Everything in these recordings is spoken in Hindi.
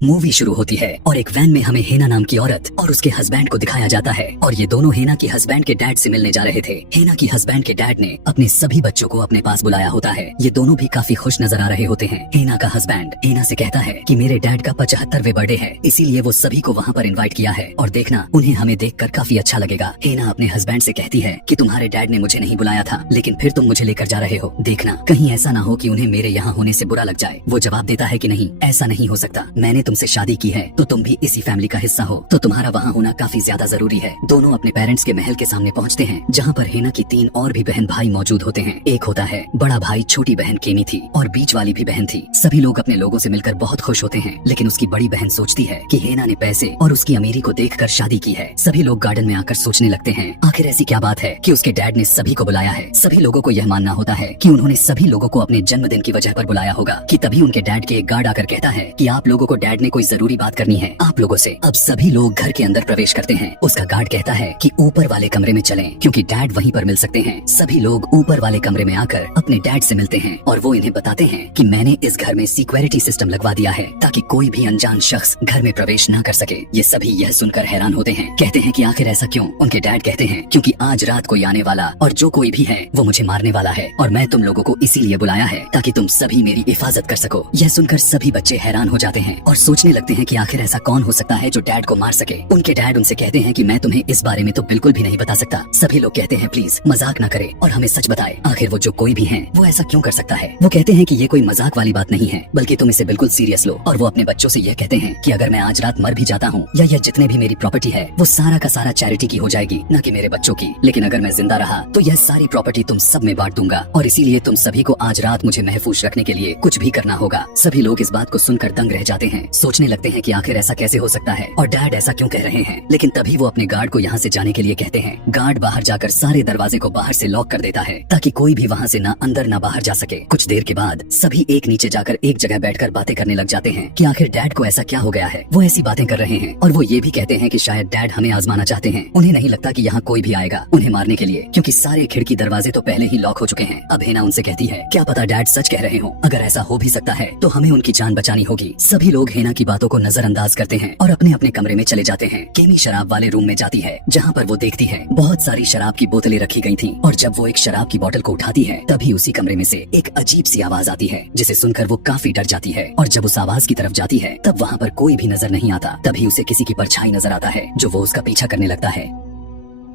मूवी शुरू होती है और एक वैन में हमें हेना नाम की औरत और उसके हस्बैंड को दिखाया जाता है और ये दोनों हेना की हस्बैंड के डैड से मिलने जा रहे थे। हेना की हस्बैंड के डैड ने अपने सभी बच्चों को अपने पास बुलाया होता है। ये दोनों भी काफी खुश नजर आ रहे होते हैं। हेना का हस्बैंड हेना से कहता है कि मेरे डैड का 75वें बर्थडे है, इसीलिए वो सभी को वहाँ पर इन्वाइट किया है और देखना उन्हें हमें देखकर काफी अच्छा लगेगा। हेना अपने हस्बैंड से कहती है कि तुम्हारे डैड ने मुझे नहीं बुलाया था, लेकिन फिर तुम मुझे लेकर जा रहे हो, देखना कहीं ऐसा ना हो कि उन्हें मेरे यहाँ होने से बुरा लग जाए। वो जवाब देता है कि नहीं, ऐसा नहीं हो सकता, मैंने तुमसे शादी की है तो तुम भी इसी फैमिली का हिस्सा हो, तो तुम्हारा वहाँ होना काफी ज्यादा जरूरी है। दोनों अपने पेरेंट्स के महल के सामने पहुँचते हैं, जहाँ पर हेना की 3 और भी बहन भाई मौजूद होते हैं। एक होता है बड़ा भाई, छोटी बहन केमी थी और बीच वाली भी बहन थी। सभी लोग अपने लोगों से मिलकर बहुत खुश होते हैं, लेकिन उसकी बड़ी बहन सोचती है कि हेना ने पैसे और उसकी अमीरी को देखकर शादी की है। सभी लोग गार्डन में आकर सोचने लगते हैं, आखिर ऐसी क्या बात है कि उसके डैड ने सभी को बुलाया है। सभी लोगों को यह मानना होता है कि उन्होंने सभी लोगों को अपने जन्मदिन की वजह पर बुलाया होगा कि तभी उनके डैड के एक गार्ड आकर कहता है कि आप लोगों को डैड ने कोई जरूरी बात करनी है आप लोगों से। अब सभी लोग घर के अंदर प्रवेश करते हैं। उसका गार्ड कहता है कि ऊपर वाले कमरे में चलें, क्योंकि डैड वहीं पर मिल सकते हैं। सभी लोग ऊपर वाले कमरे में आकर अपने डैड से मिलते हैं और वो इन्हें बताते हैं कि मैंने इस घर में सिक्योरिटी सिस्टम लगवा दिया है ताकि कोई भी अनजान शख्स घर में प्रवेश न कर सके। ये सभी यह सुनकर हैरान होते हैं, कहते हैं कि आखिर ऐसा क्यों। उनके डैड कहते हैं क्योंकि आज रात कोई आने वाला और जो कोई भी है वो मुझे मारने वाला है और मैं तुम लोगों को इसीलिए बुलाया है ताकि तुम सभी मेरी हिफाजत कर सको। यह सुनकर सभी बच्चे हैरान हो जाते हैं और सोचने लगते हैं कि आखिर ऐसा कौन हो सकता है जो डैड को मार सके। उनके डैड उनसे कहते हैं कि मैं तुम्हें इस बारे में तो बिल्कुल भी नहीं बता सकता। सभी लोग कहते हैं प्लीज मजाक न करे और हमें सच बताए, आखिर वो जो कोई भी है वो ऐसा क्यों कर सकता है। वो कहते हैं कि ये कोई मजाक वाली बात नहीं है, बल्कि तुम इसे बिल्कुल सीरियस लो। और वो अपने बच्चों से यह कहते हैं कि अगर मैं आज रात मर भी जाता हूँ या यह जितने भी मेरी प्रॉपर्टी है वो सारा का सारा चैरिटी की हो जाएगी, न कि मेरे बच्चों की। लेकिन अगर मैं जिंदा रहा तो यह सारी प्रॉपर्टी तुम सब में बांट दूंगा और इसीलिए तुम सभी को आज रात मुझे महफूज रखने के लिए कुछ भी करना होगा। सभी लोग इस बात को सुनकर दंग रह जाते हैं, सोचने लगते हैं कि आखिर ऐसा कैसे हो सकता है और डैड ऐसा क्यों कह रहे हैं। लेकिन तभी वो अपने गार्ड को यहाँ से जाने के लिए कहते हैं। गार्ड बाहर जाकर सारे दरवाजे को बाहर से लॉक कर देता है ताकि कोई भी वहाँ से ना अंदर ना बाहर जा सके। कुछ देर के बाद सभी एक नीचे जाकर एक जगह बैठकर बातें करने लग जाते हैं कि आखिर डैड को ऐसा क्या हो गया है। वो ऐसी बातें कर रहे हैं और वो ये भी कहते हैं कि शायद डैड हमें आजमाना चाहते हैं। उन्हें नहीं लगता कि यहाँ कोई भी आएगा उन्हें मारने के लिए, क्योंकि सारे खिड़की दरवाजे तो पहले ही लॉक हो चुके हैं। अब हेना उनसे कहती है क्या पता डैड सच कह रहे हो, अगर ऐसा हो भी सकता है तो हमें उनकी जान बचानी होगी। सभी लोग हेना की बातों को नजरअंदाज करते हैं और अपने अपने कमरे में चले जाते हैं। केमी शराब वाले रूम में जाती है, जहाँ पर वो देखती है बहुत सारी शराब की बोतलें रखी गई थी और जब वो एक शराब की बोतल को उठाती है तभी उसी कमरे में से एक अजीब सी आवाज आती है, जिसे सुनकर वो काफी डर जाती है। और जब उस आवाज की तरफ जाती है तब वहाँ पर कोई भी नजर नहीं आता। तभी उसे किसी की परछाई नजर आता है जो वो उसका पीछा करने लगता है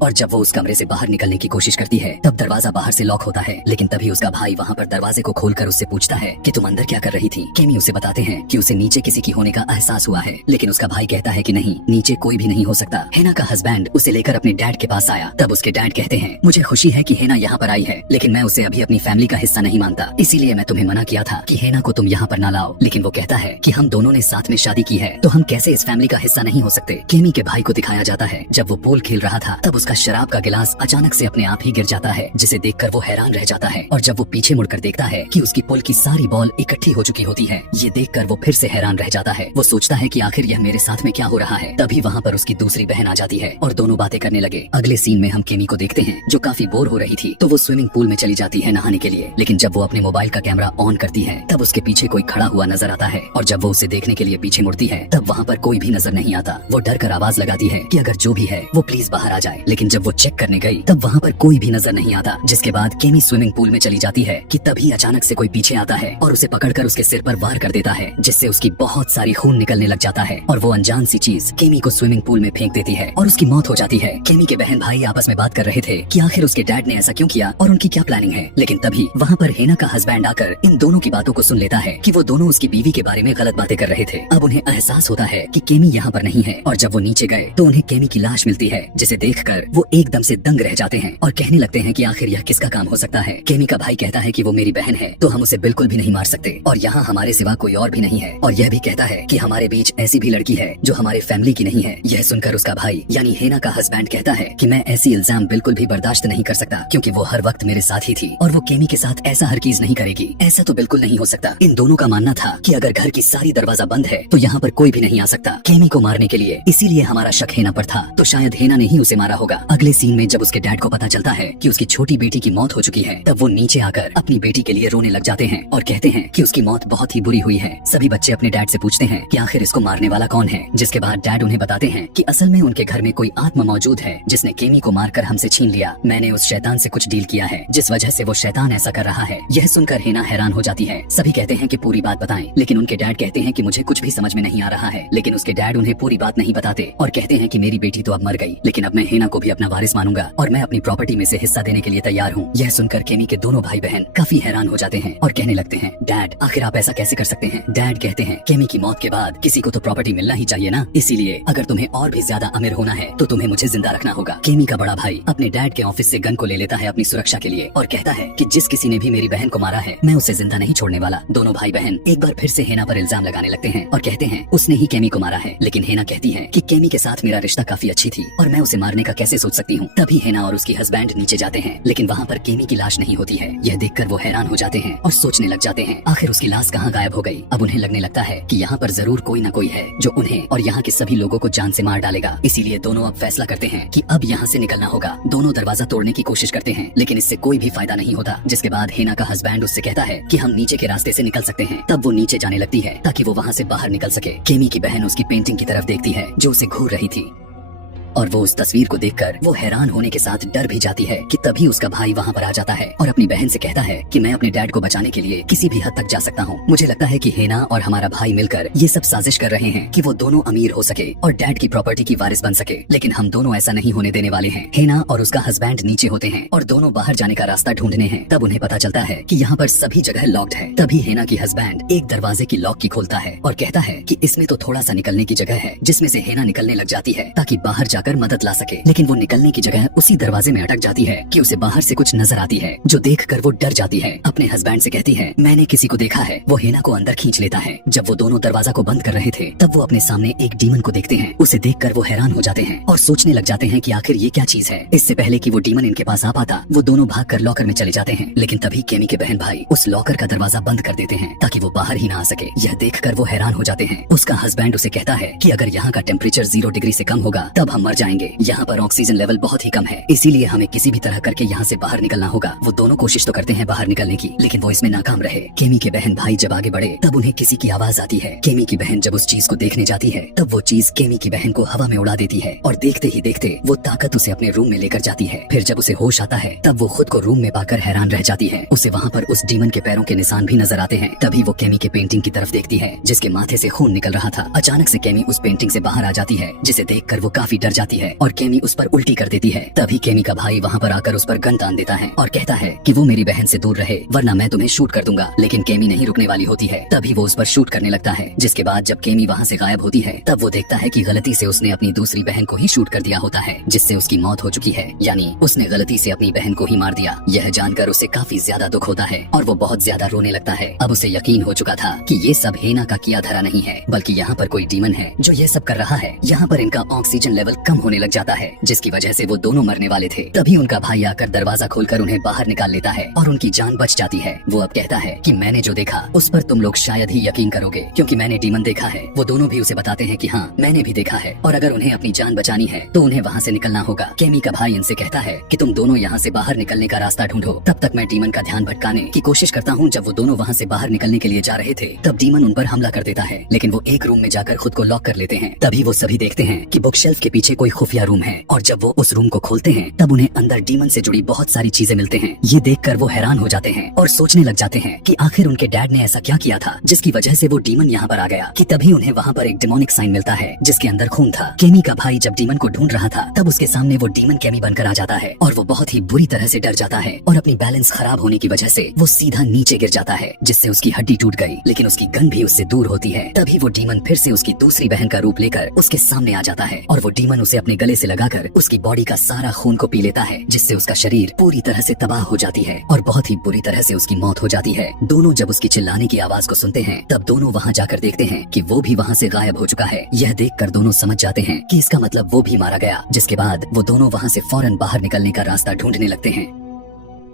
और जब वो उस कमरे से बाहर निकलने की कोशिश करती है तब दरवाजा बाहर से लॉक होता है। लेकिन तभी उसका भाई वहाँ पर दरवाजे को खोलकर उससे पूछता है कि तुम अंदर क्या कर रही थी। केमी उसे बताते हैं कि उसे नीचे किसी की होने का एहसास हुआ है, लेकिन उसका भाई कहता है कि नहीं, नीचे कोई भी नहीं हो सकता। हेना का हस्बैंड उसे लेकर अपने डैड के पास आया। तब उसके डैड कहते हैं मुझे खुशी है कि हेना यहाँ पर आई है, लेकिन मैं उसे अभी अपनी फैमिली का हिस्सा नहीं मानता, इसीलिए मैं तुम्हें मना किया था कि हेना को तुम यहाँ पर न लाओ। लेकिन वो कहता है कि हम दोनों ने साथ में शादी की है तो हम कैसे इस फैमिली का हिस्सा नहीं हो सकते। केमी के भाई को दिखाया जाता है जब वो पूल खेल रहा था तब उसका शराब का गिलास अचानक से अपने आप ही गिर जाता है, जिसे देखकर वो हैरान रह जाता है। और जब वो पीछे मुड़कर देखता है कि उसकी पुल की सारी बॉल इकट्ठी हो चुकी होती है, ये देखकर वो फिर से हैरान रह जाता है। वो सोचता है कि आखिर यह मेरे साथ में क्या हो रहा है। तभी वहाँ पर उसकी दूसरी बहन आ जाती है और दोनों बातें करने लगे। अगले सीन में हम केमी को देखते हैं जो काफी बोर हो रही थी, तो वो स्विमिंग पूल में चली जाती है नहाने के लिए। लेकिन जब वो अपने मोबाइल का कैमरा ऑन करती है तब उसके पीछे कोई खड़ा हुआ नजर आता है और जब वो उसे देखने के लिए पीछे मुड़ती है तब वहाँ पर कोई भी नजर नहीं आता। वो डर कर आवाज लगाती है कि अगर जो भी है वो प्लीज बाहर आ जाए। लेकिन जब वो चेक करने गई तब वहाँ पर कोई भी नजर नहीं आता, जिसके बाद केमी स्विमिंग पूल में चली जाती है कि तभी अचानक से कोई पीछे आता है और उसे पकड़कर उसके सिर पर वार कर देता है, जिससे उसकी बहुत सारी खून निकलने लग जाता है और वो अनजान सी चीज केमी को स्विमिंग पूल में फेंक देती है और उसकी मौत हो जाती है। केमी के बहन भाई आपस में बात कर रहे थे कि आखिर उसके डैड ने ऐसा क्यों किया और उनकी क्या प्लानिंग है। लेकिन तभी वहाँ पर हेना का हस्बैंड आकर इन दोनों की बातों को सुन लेता है कि वो दोनों उसकी बीवी के बारे में गलत बातें कर रहे थे। अब उन्हें एहसास होता है कि केमी यहाँ पर नहीं है और जब वो नीचे गए तो उन्हें केमी की लाश मिलती है, जिसे देखकर वो एकदम से दंग रह जाते हैं और कहने लगते हैं कि आखिर यह किसका काम हो सकता है। केमी का भाई कहता है कि वो मेरी बहन है तो हम उसे बिल्कुल भी नहीं मार सकते और यहाँ हमारे सिवा कोई और भी नहीं है। और यह भी कहता है कि हमारे बीच ऐसी भी लड़की है जो हमारे फैमिली की नहीं है। यह सुनकर उसका भाई यानी हेना का हस्बैंड कहता है कि मैं ऐसी इल्जाम बिल्कुल भी बर्दाश्त नहीं कर सकता, क्योंकि वो हर वक्त मेरे साथ ही थी और वो केमी के साथ ऐसा हरगिज नहीं करेगी। ऐसा तो बिल्कुल नहीं हो सकता। इन दोनों का मानना था कि अगर घर की सारी दरवाजा बंद है तो यहाँ पर कोई भी नहीं आ सकता केमी को मारने के लिए, इसीलिए हमारा शक हेना पर था, तो शायद हेना ने ही उसे मारा होगा। अगले सीन में जब उसके डैड को पता चलता है कि उसकी छोटी बेटी की मौत हो चुकी है, तब वो नीचे आकर अपनी बेटी के लिए रोने लग जाते हैं और कहते हैं कि उसकी मौत बहुत ही बुरी हुई है। सभी बच्चे अपने डैड से पूछते हैं कि आखिर इसको मारने वाला कौन है, जिसके बाद डैड उन्हें बताते हैं कि असल में उनके घर में कोई आत्मा मौजूद है जिसने केमी को मारकर हमसे छीन लिया। मैंने उस शैतान से कुछ डील किया है जिस वजह से वो शैतान ऐसा कर रहा है। यह सुनकर हेना हैरान हो जाती है। सभी कहते हैं कि पूरी बात बताएं, लेकिन उनके डैड कहते हैं कि मुझे कुछ भी समझ में नहीं आ रहा है। लेकिन उसके डैड उन्हें पूरी बात नहीं बताते और कहते हैं कि मेरी बेटी तो अब मर गई, लेकिन अब मैं हेना को भी अपना वारिस मानूंगा और मैं अपनी प्रॉपर्टी में से हिस्सा देने के लिए तैयार हूँ। यह सुनकर केमी के दोनों भाई बहन काफी हैरान हो जाते हैं और कहने लगते हैं, डैड आखिर आप ऐसा कैसे कर सकते हैं। डैड कहते हैं, केमी की मौत के बाद किसी को तो प्रॉपर्टी मिलना ही चाहिए ना, इसीलिए अगर तुम्हें और भी ज्यादा अमीर होना है तो तुम्हें मुझे जिंदा रखना होगा। केमी का बड़ा भाई अपने डैड के ऑफिस से गन को ले लेता है अपनी सुरक्षा के लिए और कहता है कि जिस किसी ने भी मेरी बहन को मारा है मैं उसे जिंदा नहीं छोड़ने वाला। दोनों भाई बहन एक बार फिर से हेना पर इल्जाम लगाने लगते हैं और कहते हैं उसने ही केमी को मारा है। लेकिन हेना कहती है कि केमी के साथ मेरा रिश्ता काफी अच्छी थी और मैं उसे मारने का कैसे सोच सकती हूँ। तभी हेना और उसकी हस्बैंड नीचे जाते हैं, लेकिन वहाँ पर केमी की लाश नहीं होती है। यह देखकर वो हैरान हो जाते हैं और सोचने लग जाते हैं आखिर उसकी लाश कहाँ गायब हो गई। अब उन्हें लगने लगता है कि यहाँ पर जरूर कोई न कोई है जो उन्हें और यहाँ के सभी लोगों को जान से मार डालेगा। इसीलिए दोनों अब फैसला करते हैं कि अब यहाँ से निकलना होगा। दोनों दरवाजा तोड़ने की कोशिश करते हैं, लेकिन इससे कोई भी फायदा नहीं होता। जिसके बाद हेना का हस्बैंड उससे कहता है कि हम नीचे के रास्ते से निकल सकते हैं। तब वो नीचे जाने लगती है ताकि वो वहाँ से बाहर निकल सके। केमी की बहन उसकी पेंटिंग की तरफ देखती है जो उसे घूर रही थी और वो उस तस्वीर को देखकर वो हैरान होने के साथ डर भी जाती है कि तभी उसका भाई वहाँ पर आ जाता है और अपनी बहन से कहता है कि मैं अपने डैड को बचाने के लिए किसी भी हद तक जा सकता हूँ। मुझे लगता है कि हेना और हमारा भाई मिलकर ये सब साजिश कर रहे हैं कि वो दोनों अमीर हो सके और डैड की प्रॉपर्टी की वारिस बन सके, लेकिन हम दोनों ऐसा नहीं होने देने वाले हैं। हेना और उसका हस्बैंड नीचे होते हैं और दोनों बाहर जाने का रास्ता ढूंढने हैं। तब उन्हें पता चलता है कि यहाँ पर सभी जगह लॉक्ड है। तभी हेना की हस्बैंड एक दरवाजे की लॉक की खोलता है और कहता है कि इसमें तो थोड़ा सा निकलने की जगह है, जिसमें से हेना निकलने लग जाती है ताकि बाहर जाकर मदद ला सके। लेकिन वो निकलने की जगह उसी दरवाजे में अटक जाती है कि उसे बाहर से कुछ नजर आती है, जो देखकर वो डर जाती है। अपने हस्बैंड से कहती है मैंने किसी को देखा है। वो हेना को अंदर खींच लेता है। जब वो दोनों दरवाजा को बंद कर रहे थे तब वो अपने सामने एक डीमन को देखते हैं। उसे देखकर वो हैरान हो जाते हैं और सोचने लग जाते हैं कि आखिर ये क्या चीज है। इससे पहले कि वो डीमन इनके पास आ पाता वो दोनों भागकर लॉकर में चले जाते हैं। लेकिन तभी केमी के बहन भाई उस लॉकर का दरवाजा बंद कर देते हैं ताकि वो बाहर ही ना आ सके। यह देखकर वो हैरान हो जाते हैं। उसका हस्बैंड उसे कहता है कि अगर यहाँ का टेम्परेचर 0 डिग्री से कम होगा तब हम मर जाएंगे। यहाँ पर ऑक्सीजन लेवल बहुत ही कम है, इसीलिए हमें किसी भी तरह करके यहाँ से बाहर निकलना होगा। वो दोनों कोशिश तो करते हैं बाहर निकलने की, लेकिन वो इसमें नाकाम रहे। केमी के बहन भाई जब आगे बढ़े तब उन्हें किसी की आवाज आती है। केमी की बहन जब उस चीज को देखने जाती है तब वो चीज केमी की बहन को हवा में उड़ा देती है और देखते ही देखते वो ताकत उसे अपने रूम में लेकर जाती है। फिर जब उसे होश आता है तब वो खुद को रूम में पाकर हैरान रह जाती है। उसे वहाँ पर उस डीमन के पैरों के निशान भी नजर आते हैं। तभी वो केमी के पेंटिंग की तरफ देखती है जिसके माथे से खून निकल रहा था। अचानक से केमी उस पेंटिंग से बाहर आ जाती है, जिसे देखकर वो काफी डर जाती है और केमी उस पर उल्टी कर देती है। तभी केमी का भाई वहाँ पर आकर उस पर गन तान देता है और कहता है कि वो मेरी बहन से दूर रहे वरना मैं तुम्हें शूट कर दूंगा। लेकिन केमी नहीं रुकने वाली होती है। तभी वो उस पर शूट करने लगता है। जिसके बाद जब केमी वहाँ से गायब होती है तब वो देखता है कि गलती से उसने अपनी दूसरी बहन को ही शूट कर दिया होता है, जिससे उसकी मौत हो चुकी है। यानी उसने गलती से अपनी बहन को ही मार दिया। यह जानकर उसे काफी ज्यादा दुख होता है और वो बहुत ज्यादा रोने लगता है। अब उसे यकीन हो चुका था कि ये सब हेना का किया धरा नहीं है, बल्कि यहाँ पर कोई डीमन है जो ये सब कर रहा है। यहाँ पर इनका ऑक्सीजन लेवल कम होने लग जाता है, जिसकी वजह से वो दोनों मरने वाले थे। तभी उनका भाई आकर दरवाजा खोलकर उन्हें बाहर निकाल लेता है और उनकी जान बच जाती है। वो अब कहता है कि मैंने जो देखा उस पर तुम लोग शायद ही यकीन करोगे, क्योंकि मैंने डीमन देखा है। वो दोनों भी उसे बताते हैं कि हाँ मैंने भी देखा है और अगर उन्हें अपनी जान बचानी है तो उन्हें वहाँ से निकलना होगा। केमी का भाई इनसे कहता है कि तुम दोनों यहाँ से बाहर निकलने का रास्ता ढूंढो, तब तक मैं डीमन का ध्यान भटकाने की कोशिश करता हूँ। जब वो दोनों वहाँ से बाहर निकलने के लिए जा रहे थे तब डीमन उन पर हमला कर देता है, लेकिन वो एक रूम में जाकर खुद को लॉक कर लेते हैं। तभी वो सभी देखते हैं कि बुक शेल्फ के पीछे कोई खुफिया रूम है और जब वो उस रूम को खोलते हैं तब उन्हें अंदर डीमन से जुड़ी बहुत सारी चीजें मिलते हैं। ये देखकर वो हैरान हो जाते हैं और सोचने लग जाते हैं कि आखिर उनके डैड ने ऐसा क्या किया था जिसकी वजह से वो डीमन यहाँ पर आ गया। कि तभी उन्हें वहाँ पर एक डिमोनिक साइन मिलता है जिसके अंदर खून था। केमी का भाई जब डीमन को ढूंढ रहा था तब उसके सामने वो डीमन केमी बनकर आ जाता है और वो बहुत ही बुरी तरह से डर जाता है और अपनी बैलेंस खराब होने की वजह से वो सीधा नीचे गिर जाता है, जिससे उसकी हड्डी टूट गई, लेकिन उसकी गन भी उससे दूर होती है। तभी वो डीमन फिर से उसकी दूसरी बहन का रूप लेकर उसके सामने आ जाता है और वो डीमन उसे अपने गले से लगाकर उसकी बॉडी का सारा खून को पी लेता है, जिससे उसका शरीर पूरी तरह से तबाह हो जाती है और बहुत ही बुरी तरह से उसकी मौत हो जाती है। दोनों जब उसकी चिल्लाने की आवाज को सुनते हैं तब दोनों वहाँ जाकर देखते हैं कि वो भी वहाँ से गायब हो चुका है। यह देखकर दोनों समझ जाते हैं कि इसका मतलब वो भी मारा गया। जिसके बाद वो दोनों वहाँ से फौरन बाहर निकलने का रास्ता ढूंढने लगते हैं।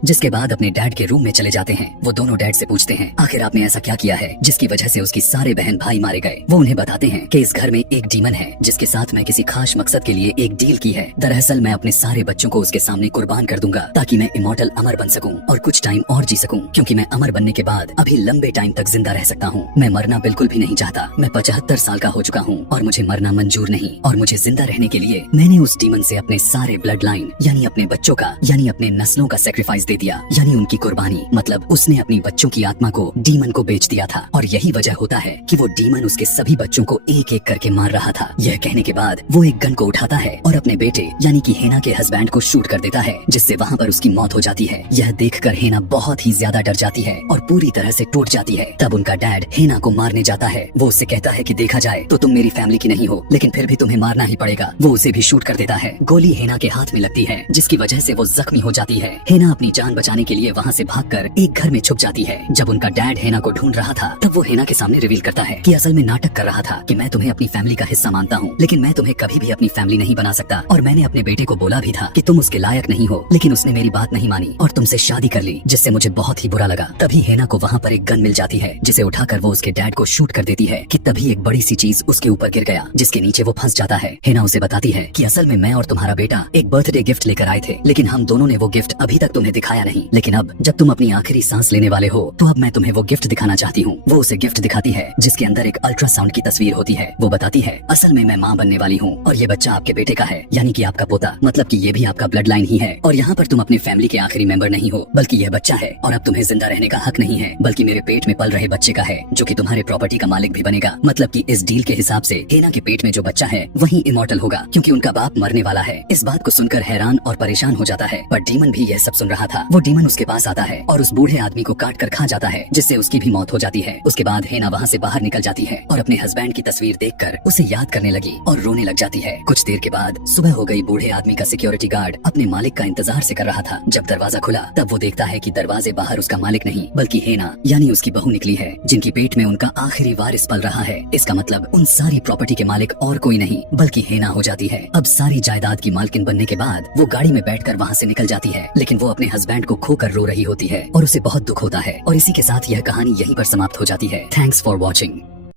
जिसके बाद अपने डैड के रूम में चले जाते हैं। वो दोनों डैड से पूछते हैं आखिर आपने ऐसा क्या किया है जिसकी वजह से उसकी सारे बहन भाई मारे गए। वो उन्हें बताते हैं कि इस घर में एक डीमन है जिसके साथ मैं किसी खास मकसद के लिए एक डील की है। दरअसल मैं अपने सारे बच्चों को उसके सामने कुर्बान कर दूंगा ताकि मैं इमॉर्टल अमर बन सकूं और कुछ टाइम और जी सकूं, क्योंकि मैं अमर बनने के बाद अभी लंबे टाइम तक जिंदा रह सकता हूँ। मैं मरना बिल्कुल भी नहीं चाहता। मैं 75 साल का हो चुका हूँ और मुझे मरना मंजूर नहीं। और मुझे जिंदा रहने के लिए मैंने उस डीमन से अपने सारे ब्लड लाइन यानी अपने बच्चों का यानी अपने नस्लों का सेक्रीफाइस दे दिया, यानी उनकी कुर्बानी। मतलब उसने अपनी बच्चों की आत्मा को डीमन को बेच दिया था और यही वजह होता है कि वो डीमन उसके सभी बच्चों को एक एक करके मार रहा था। यह कहने के बाद वो एक गन को उठाता है और अपने बेटे यानी कि हेना के हस्बैंड को शूट कर देता है, जिससे वहाँ पर उसकी मौत हो जाती है। यह देखकर हेना बहुत ही ज्यादा डर जाती है और पूरी तरह से टूट जाती है। तब उनका डैड हेना को मारने जाता है। वो उससे कहता है कि देखा जाए तो तुम मेरी फैमिली की नहीं हो, लेकिन फिर भी तुम्हें मारना ही पड़ेगा। वो उसे भी शूट कर देता है। गोली हेना के हाथ में लगती है जिसकी वजह से वो जख्मी हो जाती है। हेना अपनी जान बचाने के लिए वहाँ से भागकर एक घर में छुप जाती है। जब उनका डैड हेना को ढूंढ रहा था तब वो हेना के सामने रिवील करता है कि असल में नाटक कर रहा था कि मैं तुम्हें अपनी फैमिली का हिस्सा मानता हूँ, लेकिन मैं तुम्हें कभी भी अपनी फैमिली नहीं बना सकता। और मैंने अपने बेटे को बोला भी था कि तुम उसके लायक नहीं हो, लेकिन उसने मेरी बात नहीं मानी और तुमसे शादी कर ली, जिससे मुझे बहुत ही बुरा लगा। तभी हेना को वहाँ पर एक गन मिल जाती है जिसे उठाकर वो उसके डैड को शूट कर देती है कि तभी एक बड़ी सी चीज उसके ऊपर गिर गया जिसके नीचे वो फंस जाता है। हेना उसे बताती है कि असल में मैं और तुम्हारा बेटा एक बर्थडे गिफ्ट लेकर आए थे, लेकिन हम दोनों ने वो गिफ्ट अभी तक तुम्हें दिखाया नहीं। लेकिन अब जब तुम अपनी आखिरी सांस लेने वाले हो तो अब मैं तुम्हें वो गिफ्ट दिखाना चाहती हूँ। वो उसे गिफ्ट दिखाती है जिसके अंदर एक अल्ट्रासाउंड की तस्वीर होती है। वो बताती है असल में मैं माँ बनने वाली हूँ और ये बच्चा आपके बेटे का है, यानी कि आपका पोता, मतलब कि ये भी आपका ब्लड लाइन ही है। और यहाँ पर तुम अपनी फैमिली के आखिरी मेंबर नहीं हो, बल्कि यह बच्चा है। और अब तुम्हें जिंदा रहने का हक नहीं है, बल्कि मेरे पेट में पल रहे बच्चे का है, जो कि तुम्हारे प्रॉपर्टी का मालिक भी बनेगा। मतलब कि इस डील के हिसाब से हेना के पेट में जो बच्चा है वही इमॉर्टल होगा, क्योंकि उनका बाप मरने वाला है। इस बात को सुनकर हैरान और परेशान हो जाता है, पर डीमन भी यह सब सुन रहा था। वो डीमन उसके पास आता है और उस बूढ़े आदमी को काट कर खा जाता है, जिससे उसकी भी मौत हो जाती है। उसके बाद हेना वहाँ से बाहर निकल जाती है और अपने हस्बैंड की तस्वीर देखकर उसे याद करने लगी और रोने लग जाती है। कुछ देर के बाद सुबह हो गई। बूढ़े आदमी का सिक्योरिटी गार्ड अपने मालिक का इंतजार से कर रहा था। जब दरवाजा खुला तब वो देखता है कि दरवाजे बाहर उसका मालिक नहीं बल्कि हेना यानी उसकी बहू निकली है, जिनकी पेट में उनका आखिरी वारिस पल रहा है। इसका मतलब उन सारी प्रॉपर्टी के मालिक और कोई नहीं बल्कि हेना हो जाती है। अब सारी जायदाद की मालकिन बनने के बाद वो गाड़ी में बैठकर वहाँ से निकल जाती है, लेकिन वो अपने हस्बैंड को खोकर रो रही होती है और उसे बहुत दुख होता है। और इसी के साथ यह कहानी यहीं पर समाप्त हो जाती है। Thanks for watching.